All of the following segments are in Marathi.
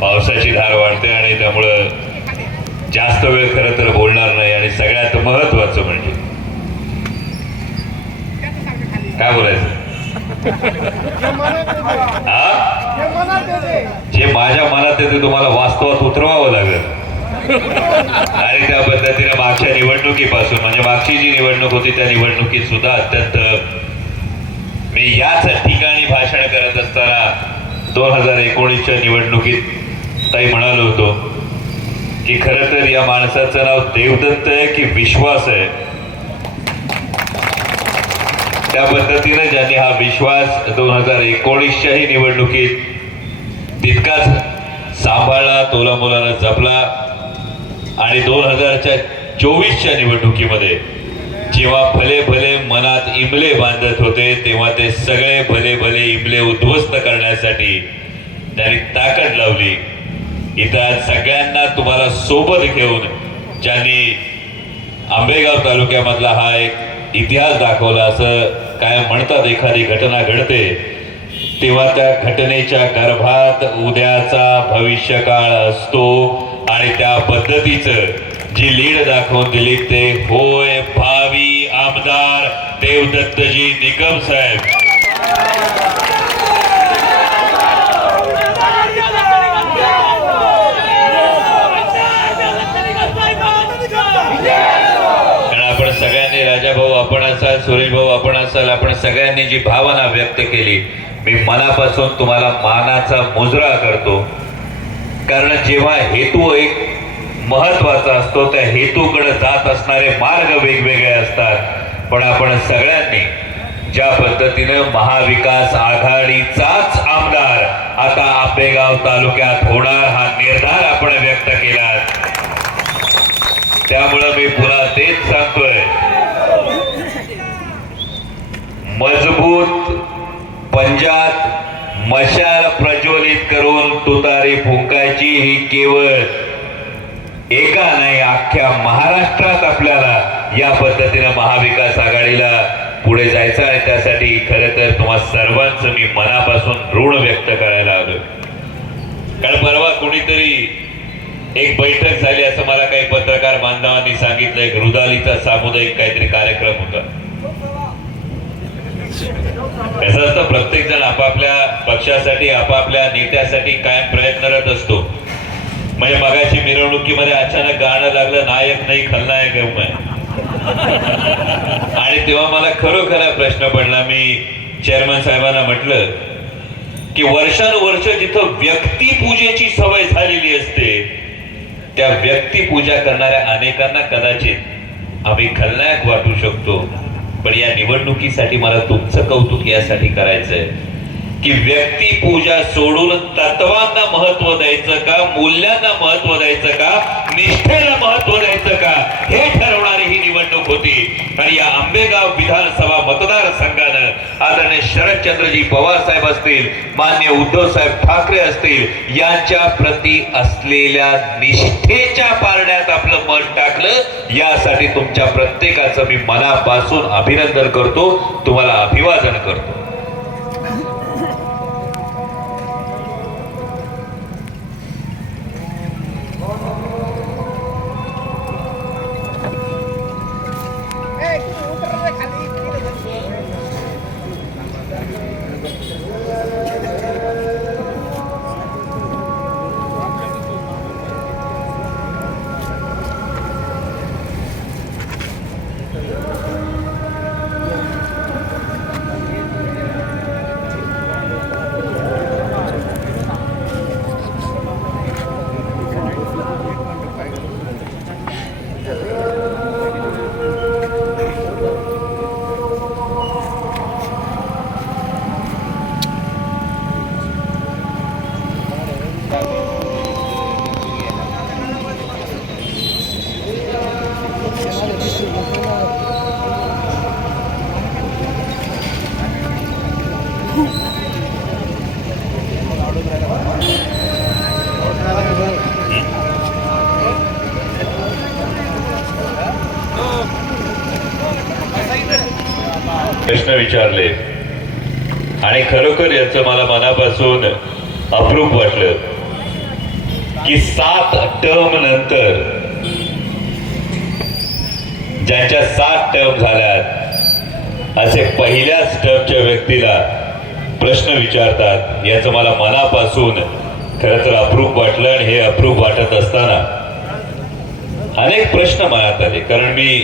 पावसाची धार वाढते आणि त्यामुळं जास्त वेळ खरं तर बोलणार नाही आणि सगळ्यात महत्वाचं म्हणजे काय बोलायचं? जे माझ्या मनात येते ते तुम्हाला वास्तवात उतरवावं लागेल. आणि त्या पद्धतीने मागच्या निवडणुकीपासून म्हणजे मागची जी निवडणूक होती त्या निवडणुकीत सुद्धा अत्यंत मी याच ठिकाणी भाषण करत असताना दोन हजार एकोणीसच्या निवडणुकीत ताई म्हणालो होतो की खरं तर या माणसाचं नाव देवदत्त आहे की विश्वास आहे? त्या पद्धतीने ज्यांनी हा विश्वास दोन हजार एकोणीसच्याही निवडणुकीत तितकाच सांभाळला तोला मुलानं जपला आणि दोन हजारच्या चोवीसच्या निवडणुकीमध्ये जेव्हा भले भले मनात इमले बांधत होते तेव्हा ते सगळे भले भले इमले उद्ध्वस्त करण्यासाठी त्यांनी ताकद लावली. इथं आज सगळ्यांना तुम्हाला सोबत घेऊन ज्यांनी आंबेगाव तालुक्यामधला हा एक इतिहास दाखवला असं काय म्हणतात एखादी घटना घडते तेव्हा त्या घटनेच्या गर्भात उद्याचा भविष्यकाळ असतो आणि त्या पद्धतीचं जी लीड दाखवून दिली ते होय भावी आमदार देवदत्तजी निकम साहेब कारण आपण सगळ्यांनी राजा भाऊ सुरेश भाऊ आपण असाल आपण सगळ्यांनी जी भावना व्यक्त केली मी मनापासून तुम्हाला मानाचा मुजरा करतो. कारण जेव्हा हेतू एक महत्त्वाचा असतो त्या हेतूकडे जात असणारे मार्ग वेगवेगळे असतात. पण आपण सगळ्यांनी ज्या पद्धतीनं महाविकास आघाडीचाच आमदार आता आपेगाव तालुक्यात होणार हा निर्धार आपण व्यक्त केला त्यामुळं मी पुन्हा तेच सांगतोय. मजबूत पंजात मशाल प्रज्वलित करून तुतारी फुंकायची ही केवळ एका नाही अख्ख्या महाराष्ट्रात आपल्याला या पद्धतीनं महाविकास आघाडीला पुढे जायचं आणि त्यासाठी खरं तर तुम्हा सर्वांचं मी मनापासून ऋण व्यक्त करायला आलोय. कारण परवा कोणीतरी एक बैठक झाली असं मला काही पत्रकार बांधवांनी सांगितलं. एक रुदालीचा सामुदायिक काहीतरी कार्यक्रम होता. याचा अर्थ प्रत्येक जण आपापल्या पक्षासाठी आपापल्या नेत्यासाठी कायम प्रयत्नरत असतो. म्हणजे मगाची मिरवणुकीमध्ये अचानक गाणं लागलं नायक नाही खलनायक आणि तेव्हा मला खरोखर प्रश्न पडला. मी चेअरमन साहेबांना म्हटलं की वर्षानुवर्ष जिथं व्यक्तिपूजेची सवय झालेली असते त्या व्यक्तिपूजा करणाऱ्या अनेकांना कदाचित आम्ही खलनायक वाटू शकतो. पण या निवडणुकीसाठी मला तुमचं कौतुक यासाठी करायचंय. की व्यक्ती पूजा सोडून तत्वांना महत्त्व द्यायचं का मूल्यांना महत्त्व द्यायचं का निष्ठेला महत्त्व द्यायचं का हे ठरवणारी ही निवडणूक होती. आणि या आंबेगाव विधानसभा शरदचंद्रजी पवार साहेब असतील मान्य उद्धव साहेब ठाकरे असतील यांच्या प्रती असलेल्या निष्ठेच्या पारण्यात आपलं मन टाकलं यासाठी तुमच्या प्रत्येकाचं मी मनापासून अभिनंदन करतो तुम्हाला अभिवादन करतो. प्रश्न विचारले. आणि खरोखर याचं मला मनापासून अप्रूप वाटलं की सात टर्म नंतर ज्यांच्या सात टर्म झाल्यात असे पहिल्याच टर्मच्या व्यक्तीला प्रश्न विचारतात याचं मला मनापासून खरं तर अप्रूप वाटलं आणि हे अप्रूप वाटत असताना अनेक प्रश्न मनात आले. कारण मी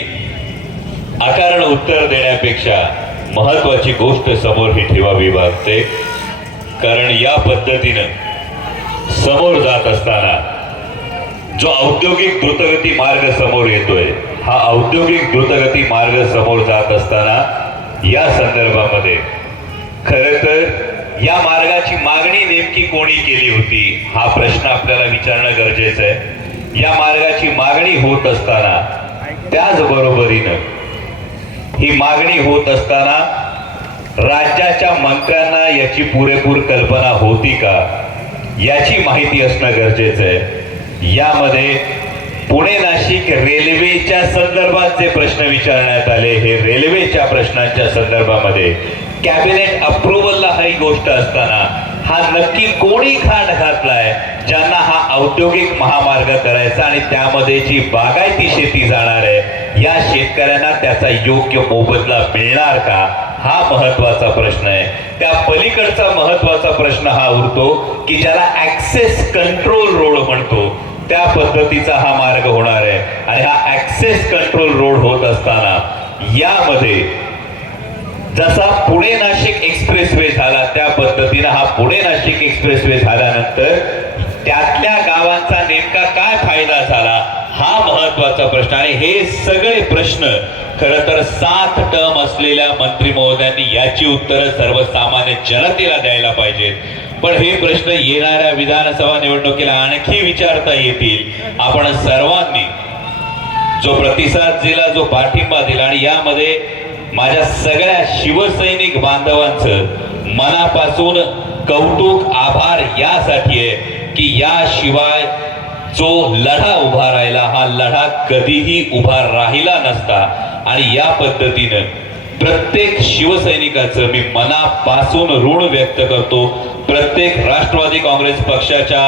अकारण उत्तर देण्यापेक्षा महत्वाची गोष्ट समोर ही ठेवावी वाटते. कारण या पद्धतीनं समोर जात असताना जो औद्योगिक द्रुतगती मार्ग समोर येतोय हा औद्योगिक द्रुतगती मार्ग समोर जात असताना या संदर्भामध्ये खर तर या मार्गाची मागणी नेमकी कोणी केली होती हा प्रश्न आपल्याला विचारणं गरजेचं आहे. या मार्गाची मागणी होत असताना त्याचबरोबरीनं ही मागणी होत असताना राज्याच्या मंत्र्यांना याची पुरेपूर कल्पना होती का? याची माहिती असणं गरजेचं आहे. यामध्ये पुणे नाशिक रेल्वेच्या संदर्भात जे प्रश्न विचारण्यात आले हे रेल्वेच्या प्रश्नांच्या संदर्भामध्ये कॅबिनेट अप्रुव्हलला ही गोष्ट असताना हा नक्की कोणी खांड घातलाय? ज्यांना हा औद्योगिक महामार्ग करायचा आणि त्यामध्ये जी बागायती शेती जाणार आहे. या शेतकऱ्यांना त्याचा योग्य मोबदला मिळणार का? हा महत्त्वाचा प्रश्न आहे. त्या पलीकडचा महत्त्वाचा प्रश्न हा उरतो की ज्याला ऍक्सेस कंट्रोल रोड म्हणतो त्या पद्धतीचा हा मार्ग होणार आहे. आणि हा ऍक्सेस कंट्रोल रोड होत असताना यामध्ये जसा पुणे नाशिक एक्सप्रेसवे झाला त्या पद्धतीनं हा पुणे नाशिक एक्सप्रेसवे झाल्यानंतर त्यातल्या गावांचा नेमका काय फायदा झाला? हा महत्त्वाचा प्रश्न. आणि हे सगळे प्रश्न खर तर सात टर्म असलेल्या मंत्री महोदयांनी याची उत्तरं सर्वसामान्य जनतेला द्यायला पाहिजेत. पण हे प्रश्न येणाऱ्या विधानसभा निवडणुकीला आणखी विचारता येतील. आपण सर्वांनी जो प्रतिसाद दिला जो पाठिंबा दिला आणि यामध्ये माझ्या सगळ्या शिवसैनिक बांधवांचं मनापासून कौतुक आभार यासाठी आहे की याशिवाय जो लढा उभा राहिला हा लढा कधीही उभा राहिला नसता. आणि या पद्धतीनं प्रत्येक शिवसैनिकाचं मी मनापासून ऋण व्यक्त करतो. प्रत्येक राष्ट्रवादी काँग्रेस पक्षाच्या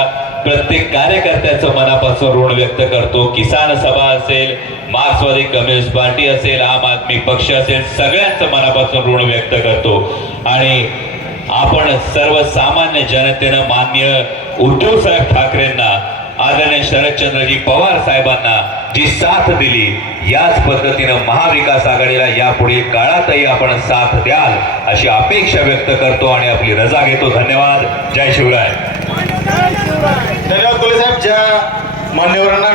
प्रत्येक कार्यकर्त्याचं मनापासून ऋण व्यक्त करतो. किसान सभा असेल मार्क्सवादी कम्युनिस्ट पार्टी असेल आम आदमी पक्ष असेल सगळ्यांचं मनापासून ऋण व्यक्त करतो. आणि आपण सर्वसामान्य जनतेनं मान्य उद्धवसाहेब ठाकरेंना आदरणीय शरदचंद्रजी पवार साहेबांना जी साथ दिली याच पद्धतीनं महाविकास आघाडीला यापुढील काळातही आपण साथ द्याल अशी अपेक्षा व्यक्त करतो आणि आपली रजा घेतो. धन्यवाद. जय शिवराय. धन्यवाद कोले साहेब. ज्या मान्यवरांना